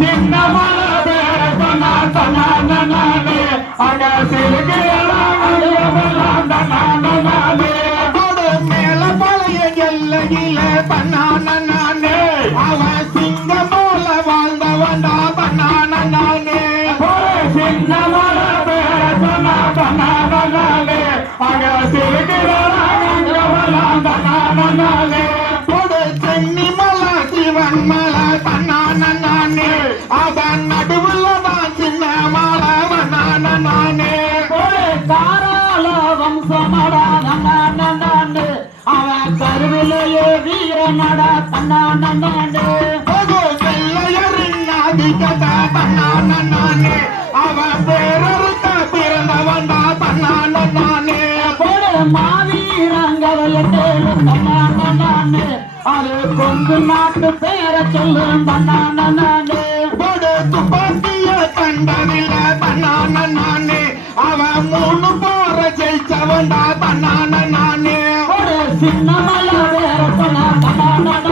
சின்ன மலை பேர சொன்னா சொன்னா அங்க சிறுகிற அவன் கருவிலேயே வீரனடா தன்னா நன்னாண்டு வெள்ளையரின் அதிகதா தன்னா நன்னா அது கொங்கு நாட்டு பேர சொல்லு பண்ணானே ஒரு துப்பாக்கிய அவன் மூணு போற ஜெயிச்சவன்டா பண்ணானே ஒரு சின்ன மலை வேற சொல்ல பண்ணானே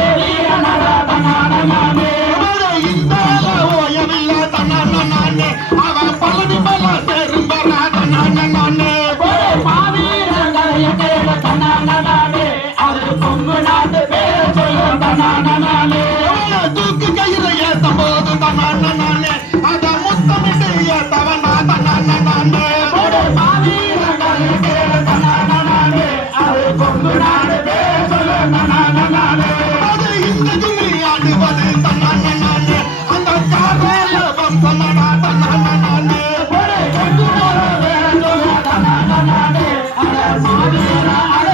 தனானே தூக்கு கயிறு ஏத்தும் போது தனானே